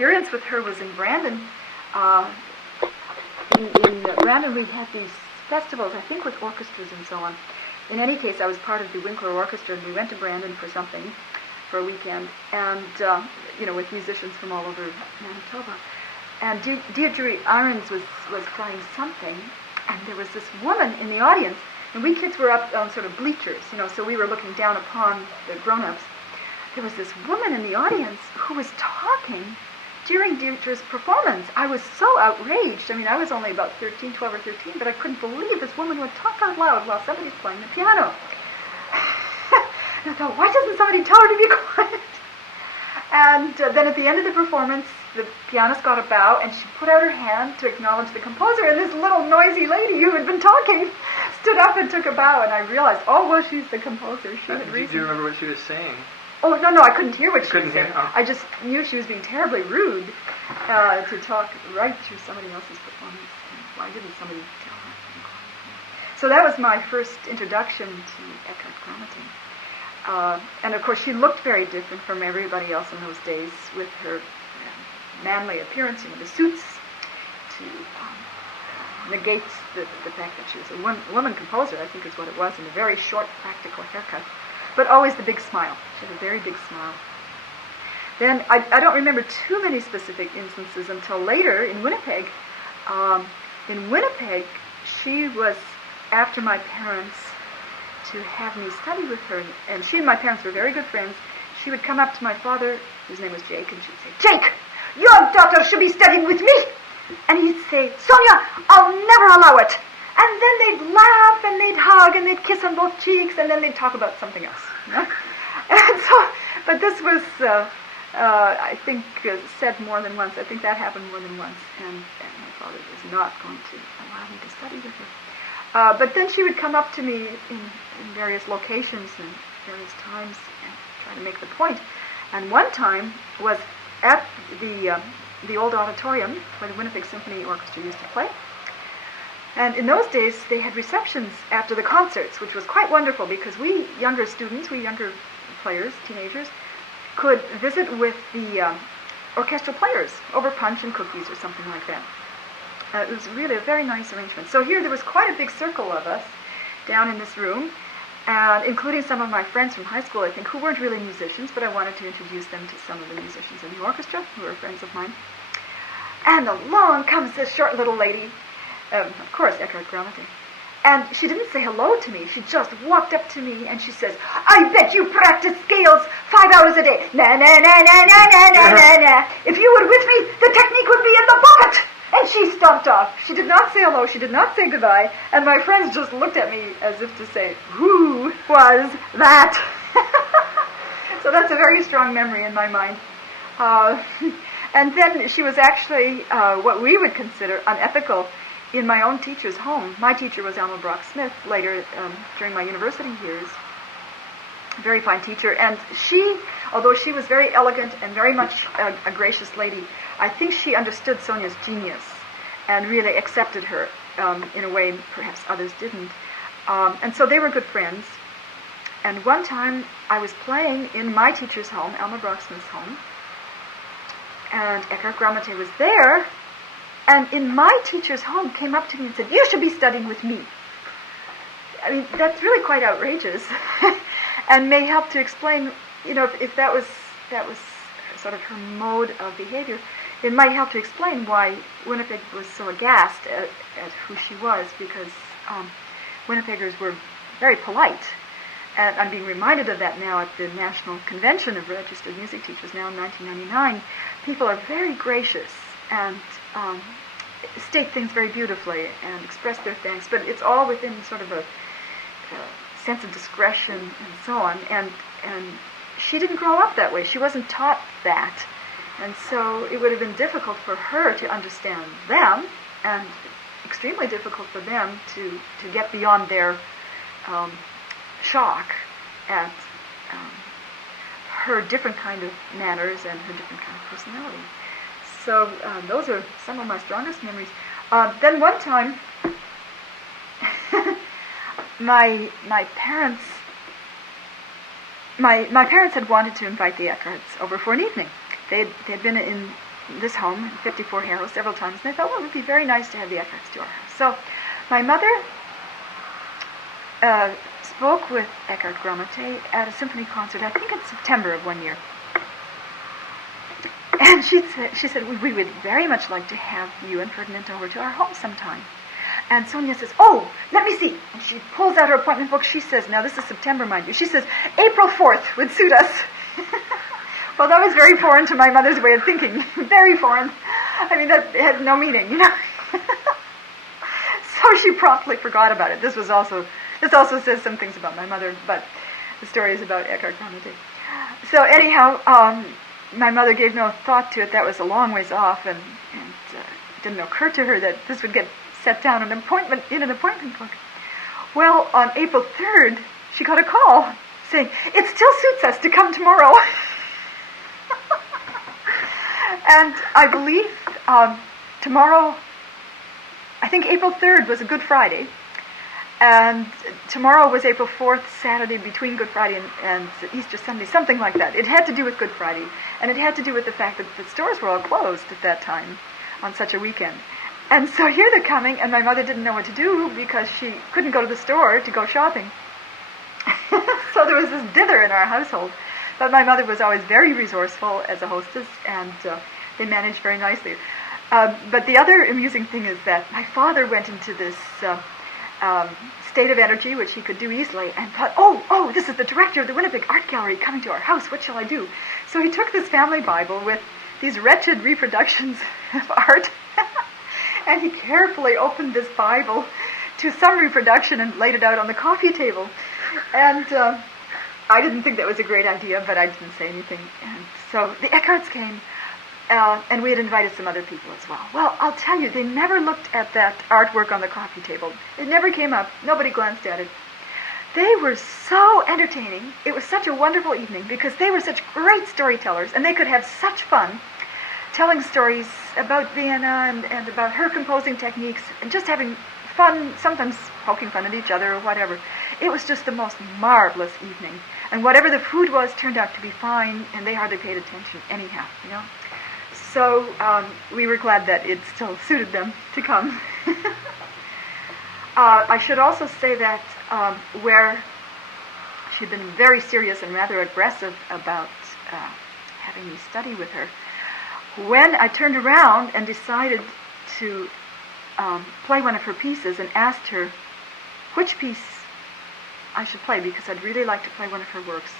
experience with her was in Brandon. In Brandon, we had these festivals, I think with orchestras and so on. In any case, I was part of the Winkler Orchestra, and we went to Brandon for something, for a weekend, and, with musicians from all over Manitoba. And Deirdre Irons was playing something, and there was this woman in the audience, and we kids were up on sort of bleachers, so we were looking down upon the grown-ups. There was this woman in the audience who was talking during Deirdre's performance. I was so outraged. I mean, I was only about 12 or 13, but I couldn't believe this woman would talk out loud while somebody's playing the piano. And I thought, why doesn't somebody tell her to be quiet? And then at the end of the performance, the pianist got a bow, and she put out her hand to acknowledge the composer, and this little noisy lady who had been talking stood up and took a bow, and I realized, she's the composer. She had reason. Do you remember what she was saying? Oh, no, I couldn't hear what she was saying. Oh. I just knew she was being terribly rude to talk right through somebody else's performance. And why didn't somebody tell her to be quiet? So that was my first introduction to Eckhardt-Gramatté. And of course, she looked very different from everybody else in those days with her manly appearance, the suits, to negate the fact that she was a woman composer, I think is what it was, and a very short, practical haircut. But always the big smile. She had a very big smile. Then, I don't remember too many specific instances until later in Winnipeg. In Winnipeg, she was after my parents to have me study with her. And she and my parents were very good friends. She would come up to my father, whose name was Jake, and she'd say, "Jake, your daughter should be studying with me." And he'd say, "Sonia, I'll never allow it." And then they'd laugh, and they'd hug, and they'd kiss on both cheeks, and then they'd talk about something else. And so, but this was, I think, said more than once. I think that happened more than once, and my father was not going to allow me to study with her. But then she would come up to me in various locations and various times and try to make the point. And one time was at the old auditorium where the Winnipeg Symphony Orchestra used to play. And in those days, they had receptions after the concerts, which was quite wonderful because we younger players, teenagers, could visit with the orchestral players over punch and cookies or something like that. It was really a very nice arrangement. So here there was quite a big circle of us down in this room, and including some of my friends from high school, I think, who weren't really musicians, but I wanted to introduce them to some of the musicians in the orchestra who were friends of mine. And along comes this short little lady, of course, Eckhardt-Gramatté. And she didn't say hello to me. She just walked up to me and she says, "I bet you practice scales 5 hours a day. Na, na, na, na, na, na, na, na, na. If you were with me, the technique would be in the pocket." And she stomped off. She did not say hello. She did not say goodbye. And my friends just looked at me as if to say, "Who was that?" So that's a very strong memory in my mind. And then she was actually what we would consider unethical in my own teacher's home. My teacher was Alma Brock Smith later during my university years. A very fine teacher. And she, although she was very elegant and very much a gracious lady, I think she understood Sonia's genius and really accepted her in a way perhaps others didn't. And so they were good friends. And one time I was playing in my teacher's home, Alma Brock Smith's home, and Eckhardt-Gramatté was there. And in my teacher's home came up to me and said, "You should be studying with me." I mean, that's really quite outrageous, and may help to explain, if that was sort of her mode of behavior, it might help to explain why Winnipeg was so aghast at who she was, because Winnipeggers were very polite. And I'm being reminded of that now at the National Convention of Registered Music Teachers now in 1999. People are very gracious and state things very beautifully and express their thanks, but it's all within sort of a sense of discretion and so on. And she didn't grow up that way. She wasn't taught that. And so it would have been difficult for her to understand them, and extremely difficult for them to get beyond their shock at her different kind of manners and her different kind of personality. So those are some of my strongest memories. Then one time, my parents had wanted to invite the Eckharts over for an evening. They had been in this home, 54 Harrow, several times, and I thought, well, it would be very nice to have the Eckharts to our house. So my mother spoke with Eckhardt-Gramatté at a symphony concert, I think in September of one year. And she said, we would very much like to have you and Ferdinand over to our home sometime. And Sonia says, oh, let me see. And she pulls out her appointment book. She says, now this is September, mind you. She says, April 4th would suit us. Well, that was very foreign to my mother's way of thinking. Very foreign. I mean, that had no meaning, So she promptly forgot about it. This also says some things about my mother, but the story is about Eckhardt-Gramatté. So anyhow, my mother gave no thought to it. That was a long ways off, and it didn't occur to her that this would get set down in an appointment book. Well, on April 3rd, she got a call saying, it still suits us to come tomorrow. And I believe tomorrow, I think April 3rd was a Good Friday, and tomorrow was April 4th, Saturday, between Good Friday and Easter Sunday, something like that. It had to do with Good Friday, and it had to do with the fact that the stores were all closed at that time on such a weekend. And so here they're coming, and my mother didn't know what to do because she couldn't go to the store to go shopping. So there was this dither in our household. But my mother was always very resourceful as a hostess, and they managed very nicely. But the other amusing thing is that my father went into this state of energy, which he could do easily, and thought, oh, this is the director of the Winnipeg Art Gallery coming to our house. What shall I do? So he took this family Bible with these wretched reproductions of art, and he carefully opened this Bible to some reproduction and laid it out on the coffee table. And I didn't think that was a great idea, but I didn't say anything. And so the Eckharts came, and we had invited some other people as well. Well, I'll tell you, they never looked at that artwork on the coffee table. It never came up. Nobody glanced at it. They were so entertaining. It was such a wonderful evening because they were such great storytellers, and they could have such fun telling stories about Vienna and about her composing techniques and just having fun, sometimes poking fun at each other or whatever. It was just the most marvelous evening. And whatever the food was turned out to be fine, and they hardly paid attention anyhow, So we were glad that it still suited them to come. I should also say that where she'd been very serious and rather aggressive about having me study with her, when I turned around and decided to play one of her pieces and asked her which piece I should play because I'd really like to play one of her works,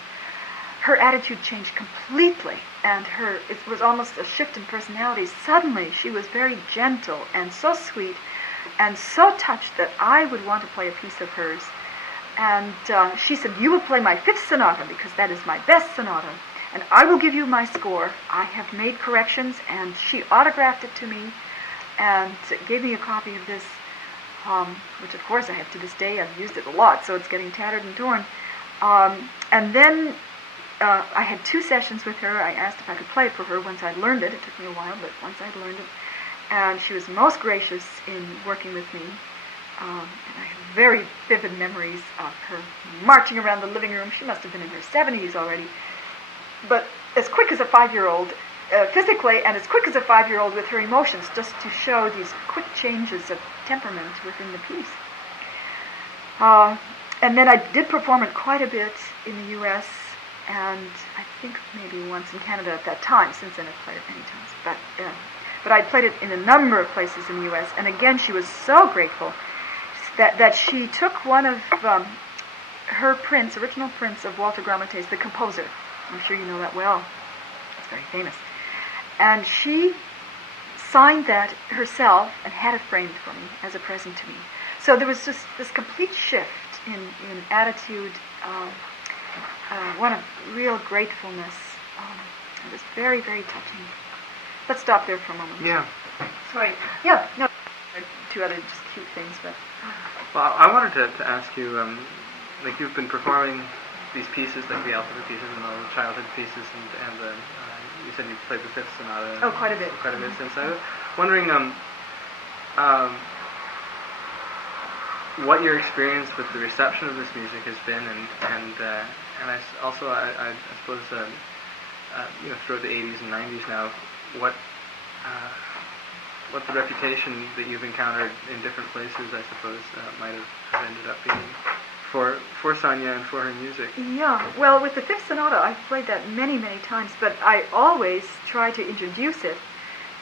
her attitude changed completely, and it was almost a shift in personality. Suddenly, she was very gentle and so sweet and so touched that I would want to play a piece of hers. And she said, you will play my 5th sonata because that is my best sonata, and I will give you my score. I have made corrections, and she autographed it to me and gave me a copy of this, which of course I have to this day. I've used it a lot, so it's getting tattered and torn. And then I had 2 sessions with her. I asked if I could play it for her once I'd learned it. It took me a while, but once I'd learned it. And she was most gracious in working with me. And I have very vivid memories of her marching around the living room. She must have been in her 70s already. But as quick as a 5-year-old, physically, and as quick as a 5-year-old with her emotions, just to show these quick changes of temperament within the piece. And then I did perform it quite a bit in the U.S., and I think maybe once in Canada at that time. Since then I've played it many times. But I played it in a number of places in the U.S., and again she was so grateful that she took one of her prints, original prints of Walter Gramatté's, the composer. I'm sure you know that well. It's very famous. And she signed that herself and had it framed for me as a present to me. So there was just this complete shift in attitude, one of real gratefulness. It was very, very touching. Let's stop there for a moment. Yeah. Sorry. Yeah, no. 2 other just cute things, but... Well, I wanted to ask you, like you've been performing these pieces, like the alphabet pieces and all the childhood pieces, and you said you played the 5th sonata. Oh, quite a bit. Quite a bit since. I was wondering what your experience with the reception of this music has been, and I suppose throughout the 80s and 90s now, what what the reputation that you've encountered in different places, I suppose, might have ended up being for Sonia and for her music. Yeah, well, with the Fifth Sonata, I've played that many, many times, but I always try to introduce it,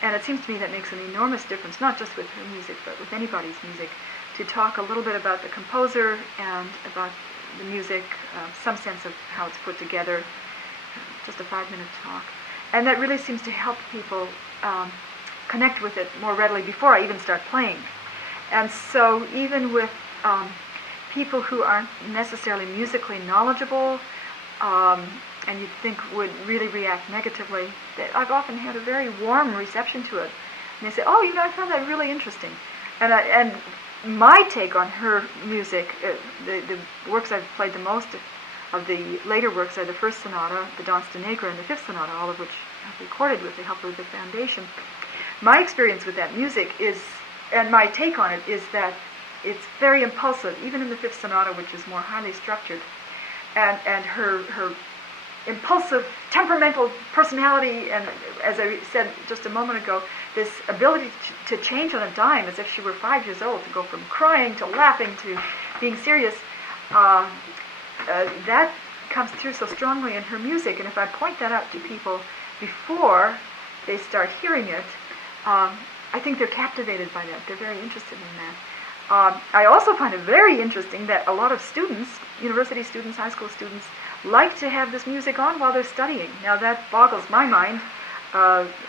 and it seems to me that makes an enormous difference, not just with her music, but with anybody's music, to talk a little bit about the composer and about the music, some sense of how it's put together, just a 5-minute talk. And that really seems to help people connect with it more readily before I even start playing. And so even with people who aren't necessarily musically knowledgeable and you'd think would really react negatively, I've often had a very warm reception to it. And they say, oh, I found that really interesting. And my take on her music, the works I've played the most of the later works are the First Sonata, the Danse de Negre, and the Fifth Sonata, all of which I've recorded with the help of the Foundation. My experience with that music is, and my take on it, is that it's very impulsive, even in the Fifth Sonata, which is more highly structured. And her impulsive, temperamental personality, and as I said just a moment ago, this ability to change on a dime as if she were 5 years old, to go from crying to laughing to being serious, that comes through so strongly in her music. And if I point that out to people before they start hearing it, I think they're captivated by that. They're very interested in that. I also find it very interesting that a lot of students, university students, high school students, like to have this music on while they're studying. Now that boggles my mind.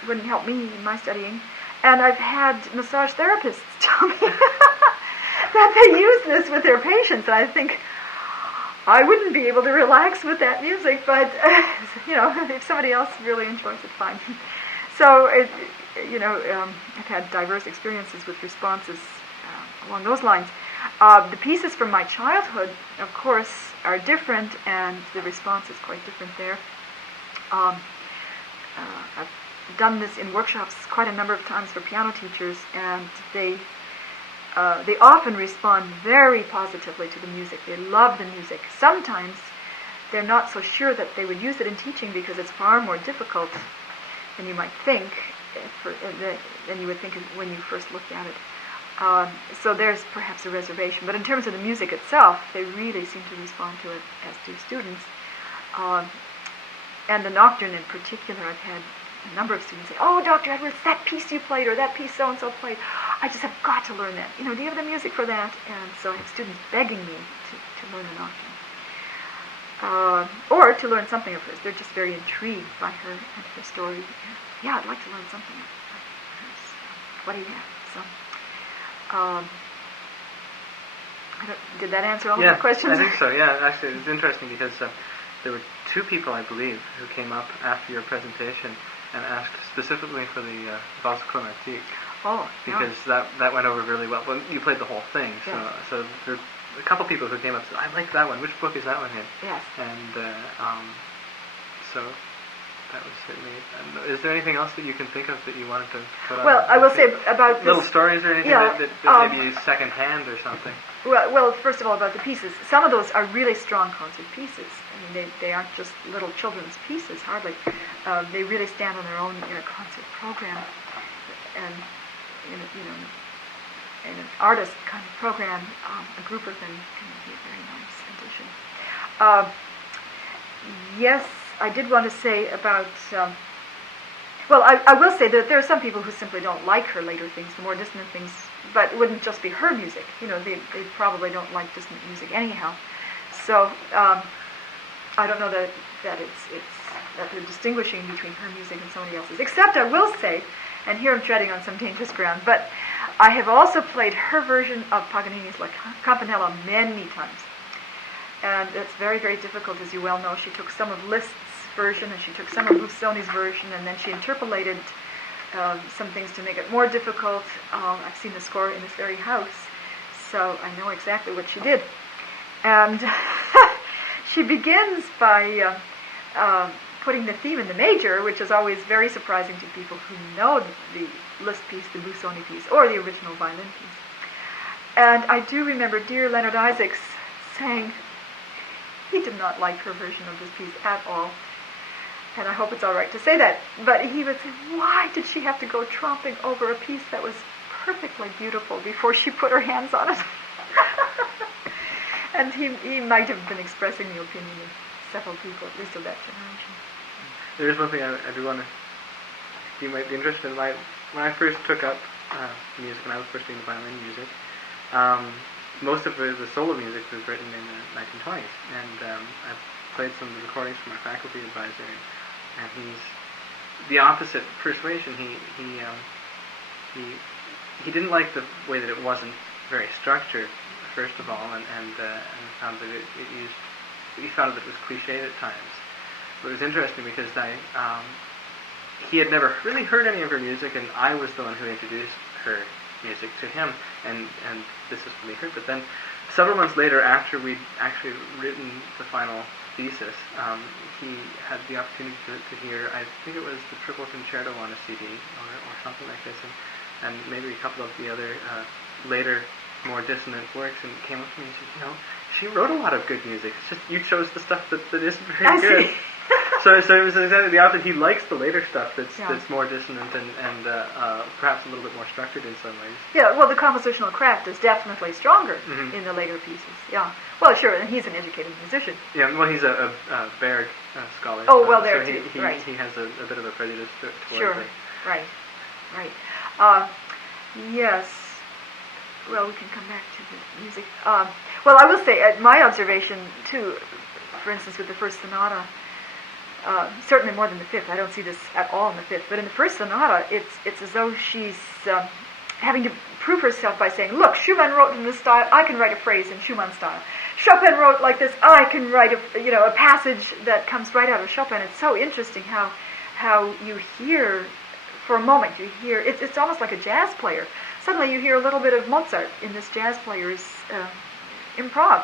Wouldn't help me in my studying. And I've had massage therapists tell me that they use this with their patients. And I think, I wouldn't be able to relax with that music, but if somebody else really enjoys it, fine. So, I've had diverse experiences with responses along those lines. The pieces from my childhood, of course, are different, and the response is quite different there. I've done this in workshops quite a number of times for piano teachers, and they often respond very positively to the music. They love the music. Sometimes they're not so sure that they would use it in teaching because it's far more difficult than you might think, than you would think when you first looked at it. So there's perhaps a reservation. But in terms of the music itself, they really seem to respond to it, as do students. And the Nocturne in particular, I've had a number of students say, oh, Dr. Edwards, that piece you played, or that piece so-and-so played, I just have got to learn that. Do you have the music for that? And so I have students begging me to learn the Nocturne. Or to learn something of hers. They're just very intrigued by her and her story. Yeah, I'd like to learn something of hers. What do you have? So, did that answer all of your questions? I think so, yeah. Actually, it's interesting because there were 2 people, I believe, who came up after your presentation and asked specifically for the Eckhardt-Gramatté. Oh, because that went over really well. Well, you played the whole thing, yes. So there were a couple people who came up and said, I like that one. Which book is that one in? Yes. And so that was certainly... is there anything else that you can think of that you wanted to put on? Well, I will say about little this, stories or anything that maybe second-hand or something? Well, first of all, about the pieces. Some of those are really strong concert pieces. I mean, they aren't just little children's pieces, hardly. They really stand on their own in a concert program. And in an artist kind of program, a group of them can be a very nice addition. Yes, I did want to say about... I will say that there are some people who simply don't like her later things, the more dissonant things, but it wouldn't just be her music. They probably don't like dissonant music anyhow. So I don't know that they're distinguishing between her music and somebody else's. Except I will say, and here I'm treading on some dangerous ground, but I have also played her version of Paganini's La Campanella many times. And it's very, very difficult, as you well know. She took some of Liszt's version, and she took some of Busoni's version, and then she interpolated some things to make it more difficult. I've seen the score in this very house, so I know exactly what she did. And she begins by putting the theme in the major, which is always very surprising to people who know the Liszt piece, the Busoni piece, or the original violin piece. And I do remember dear Leonard Isaacs saying he did not like her version of this piece at all. and I hope it's all right to say that, but he would say, why did she have to go tromping over a piece that was perfectly beautiful before she put her hands on it? And he might have been expressing the opinion of several people, at least of that generation. There is one thing I do want to, you might be interested in. When I first took up music, when I was first doing the violin music, most of the solo music was written in the 1920s, and I played some of the recordings for my faculty advisor, and he's the opposite persuasion. He didn't like the way that it wasn't very structured, first of all, and found that he found that it was cliched at times. But it was interesting because he had never really heard any of her music, and I was the one who introduced her music to him, and this is what he heard. But then, several months later, after we'd actually written the final thesis, he had the opportunity to hear, I think it was the Triple Concerto on a CD, or something like this, and maybe a couple of the other later, more dissonant works, and came up to me and said, she wrote a lot of good music. It's just you chose the stuff that isn't very good. See. So it was exactly the opposite. He likes the later stuff that's more dissonant and perhaps a little bit more structured in some ways. Yeah, well, the compositional craft is definitely stronger in the later pieces. Yeah. Well, sure, and he's an educated musician. Yeah, well, he's a Berg scholar. Oh, well, there so too. Right. He has a bit of a prejudice towards Sure. it. Right. Yes. Well, we can come back to the music. Well, I will say, my observation, too, for instance, with the first sonata, certainly more than the fifth. I don't see this at all in the fifth. But in the first sonata, it's as though she's having to prove herself by saying, look, Schumann wrote in this style, I can write a phrase in Schumann style. Chopin wrote like this, I can write a passage that comes right out of Chopin. It's so interesting how you hear, for a moment, it's almost like a jazz player. Suddenly you hear a little bit of Mozart in this jazz player's improv,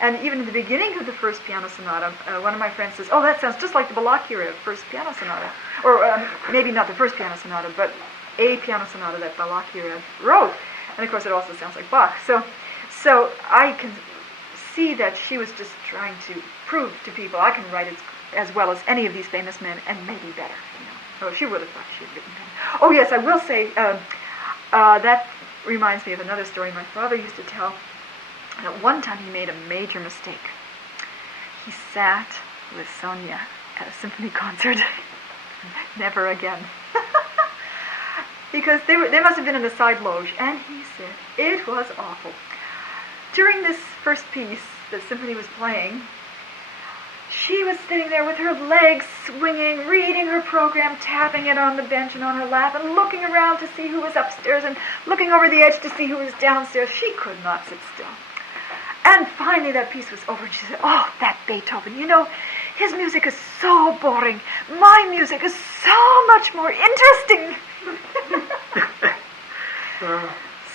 And even in the beginning of the first piano sonata, one of my friends says, oh, that sounds just like the Balakirev first piano sonata. Or maybe not the first piano sonata, but a piano sonata that Balakirev wrote. And of course it also sounds like Bach. So I can see that she was just trying to prove to people, I can write as well as any of these famous men, and maybe better. Oh, she would have thought she had written better. Oh yes, I will say, that reminds me of another story my father used to tell. At one time he made a major mistake. He sat with Sonia at a symphony concert. Never again. Because they must have been in the side loge, and he said, it was awful. During this first piece the symphony was playing, she was sitting there with her legs swinging, reading her program, tapping it on the bench and on her lap, and looking around to see who was upstairs and looking over the edge to see who was downstairs. She could not sit still. And finally that piece was over, and she said, oh, that Beethoven, his music is so boring. My music is so much more interesting.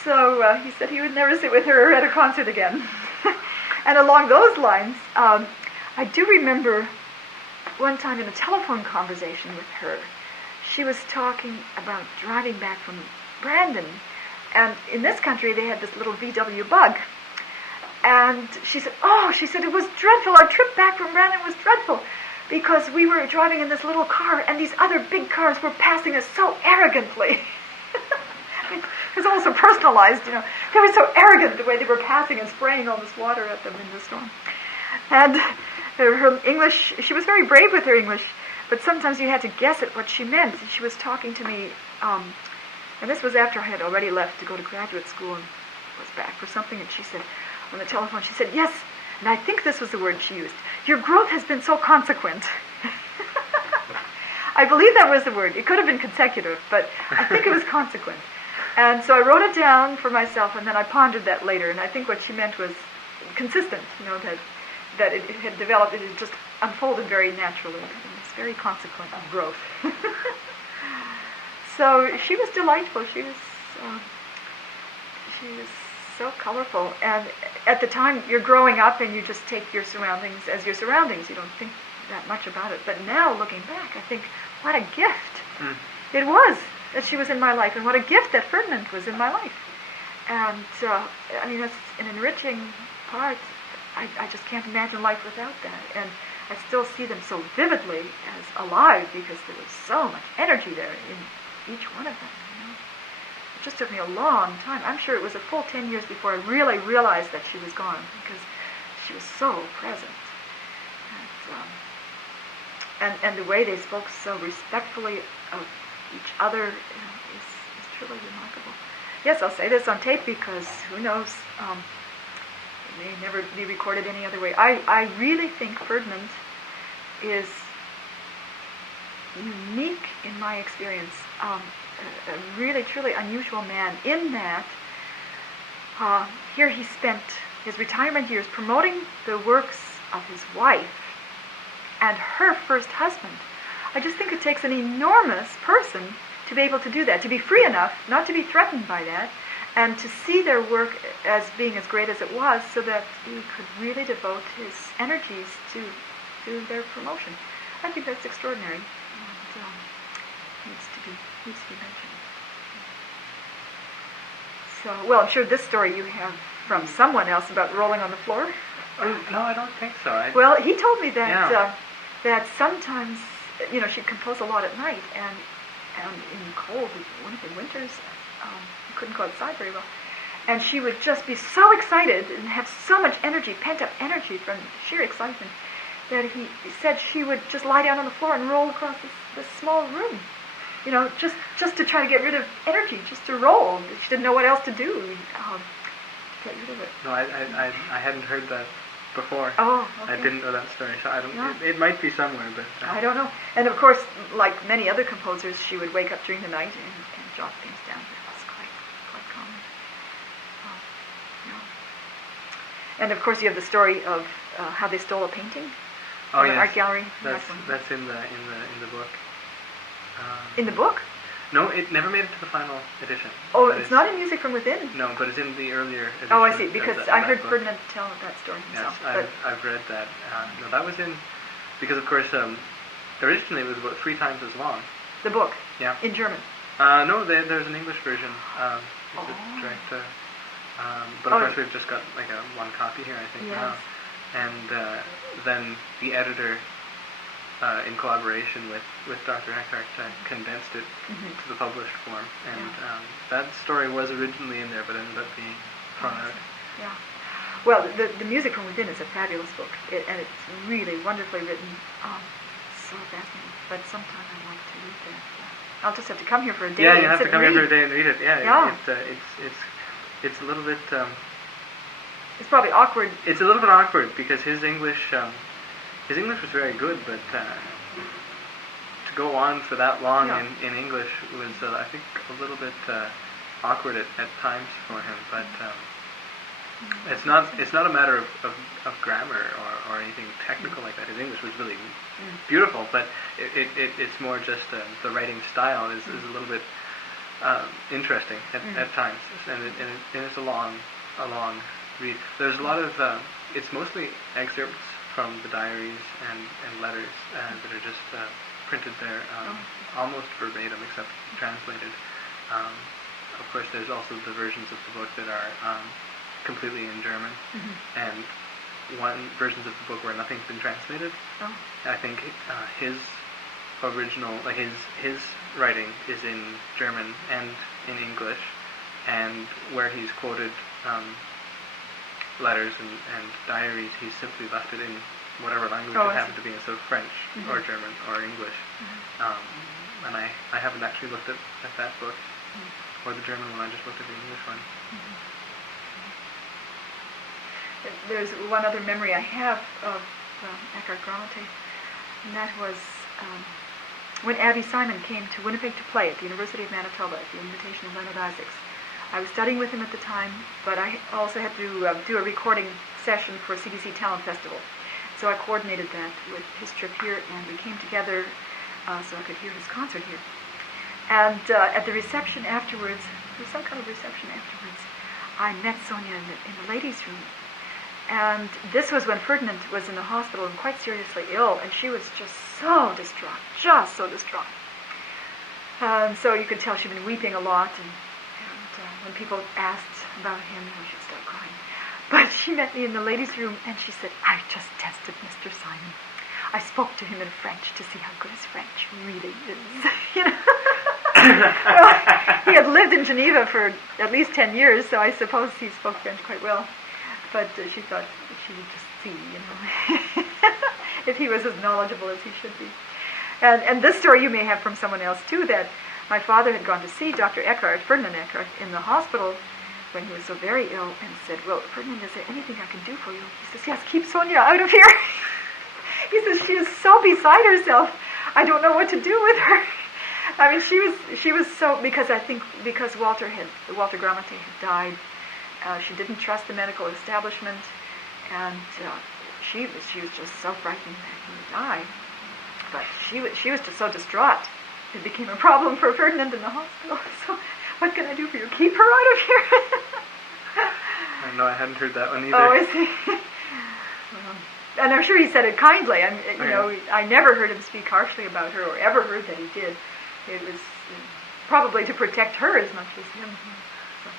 So he said he would never sit with her at a concert again. And along those lines, I do remember one time in a telephone conversation with her, she was talking about driving back from Brandon. And in this country, they had this little VW Bug. And she said, it was dreadful. Our trip back from Brandon was dreadful because we were driving in this little car and these other big cars were passing us so arrogantly. It was also personalized, They were so arrogant the way they were passing and spraying all this water at them in the storm. And her English, she was very brave with her English, but sometimes you had to guess at what she meant. And she was talking to me, and this was after I had already left to go to graduate school and was back for something, and she said, on the telephone, she said, yes, and I think this was the word she used, your growth has been so consequent. I believe that was the word. It could have been consecutive, but I think it was consequent. And so I wrote it down for myself, and then I pondered that later, and I think what she meant was consistent, that it had developed, it had just unfolded very naturally. It's very consequent growth. So she was delightful. She was so colorful. And at the time, you're growing up and you just take your surroundings as your surroundings. You don't think that much about it. But now, looking back, I think, what a gift it was that she was in my life, and what a gift that Ferdinand was in my life. And, that's an enriching part. I just can't imagine life without that. And I still see them so vividly as alive because there was so much energy there in each one of them. It just took me a long time. I'm sure it was a full 10 years before I really realized that she was gone because she was so present. And the way they spoke so respectfully of each other is truly remarkable. Yes, I'll say this on tape because who knows, it may never be recorded any other way. I really think Ferdinand is unique in my experience, a really truly unusual man in that here he spent his retirement years promoting the works of his wife and her first husband. I just think it takes an enormous person to be able to do that, to be free enough not to be threatened by that, and to see their work as being as great as it was so that he could really devote his energies to their promotion. I think that's extraordinary and needs to be mentioned. So, well, I'm sure this story you have from someone else about rolling on the floor. No, I don't think so. Well, he told me that that sometimes, she'd compose a lot at night, and in cold winters, you couldn't go outside very well. And she would just be so excited and have so much energy, pent-up energy from sheer excitement, that he said she would just lie down on the floor and roll across this small room, just to try to get rid of energy, just to roll. She didn't know what else to do to get rid of it. No, I hadn't heard that before. Oh, okay. I didn't know that story, so I don't. Yeah. It might be somewhere, but I don't know. And of course, like many other composers, she would wake up during the night and jot things down. That was quite common. And of course, you have the story of how they stole a painting from an art gallery. That's in the book. In the book? No, it never made it to the final edition. Oh, it's not in Music from Within? No, but it's in the earlier edition. Oh, I see, because I heard Ferdinand tell that story himself. Yes, I've read that. No, that was in, because of course, originally it was about 3 times as long. The book? Yeah. In German? No, there's an English version. It's a direct, but of course we've just got like one copy here, I think, now. And then the editor, in collaboration with Dr. Eckhardt, condensed it to the published form. And that story was originally in there, but ended up being thrown out. Yeah. Well, the Music from Within is a fabulous book, and it's really wonderfully written. So fascinating. But sometime I'd like to read that. I'll just have to come here for a day. Yeah, you have to come here for a day and read it. Yeah. It's a little bit. It's probably awkward. It's a little bit awkward because his English was very good, but to go on for that long in English was, I think, a little bit awkward at times for him. But it's not a matter of grammar or anything technical like that. His English was really beautiful, but it's more just the writing style is a little bit interesting at times, and it's a long read. There's a lot of it's mostly excerpts from the diaries and letters that are just printed there, almost verbatim except translated. Of course, there's also the versions of the book that are completely in German, and versions of the book where nothing's been translated. I think his original, like his writing is in German and in English, and where he's quoted letters and diaries, he's simply left it in whatever language it happened to be, so French or German or English. And I haven't actually looked at that book or the German one. I just looked at the English one. There's one other memory I have of Eckhardt-Gramatté, and that was when Abby Simon came to Winnipeg to play at the University of Manitoba at the invitation of Leonard Isaacs. I was studying with him at the time, but I also had to do a recording session for CBC Talent Festival. So I coordinated that with his trip here, and we came together so I could hear his concert here. And at the reception afterwards, there was some kind of reception afterwards, I met Sonia in the ladies' room. And this was when Ferdinand was in the hospital and quite seriously ill, and she was just so distraught, just so distraught. So you could tell she'd been weeping a lot, and when people asked about him, she'd start crying. But she met me in the ladies' room, and she said, "I just tested Mr. Simon. I spoke to him in French to see how good his French really is. You know? Well, he had lived in Geneva for at least 10 years, so I suppose he spoke French quite well. But she thought she would just see, you know, if he was as knowledgeable as he should be. And this story you may have from someone else too, that my father had gone to see Dr. Eckhardt, Ferdinand Eckhardt, in the hospital when he was so very ill, and said, well, Ferdinand, is there anything I can do for you? He says, yes, keep Sonia out of here. He says, she is so beside herself, I don't know what to do with her. I mean, she was so, because Walter Gramatté had died, she didn't trust the medical establishment, and she was just so frightened that he would die. But she was just so distraught. It became a problem for Ferdinand in the hospital. So, what can I do for you? Keep her out of here. I don't know, I hadn't heard that one either. Oh, I see. And I'm sure he said it kindly. I never heard him speak harshly about her, or ever heard that he did. It was probably to protect her as much as him. So.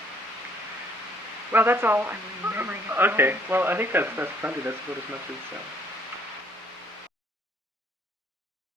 Well, that's all I'm remembering. Okay, well, I think that's plenty. That's about as much as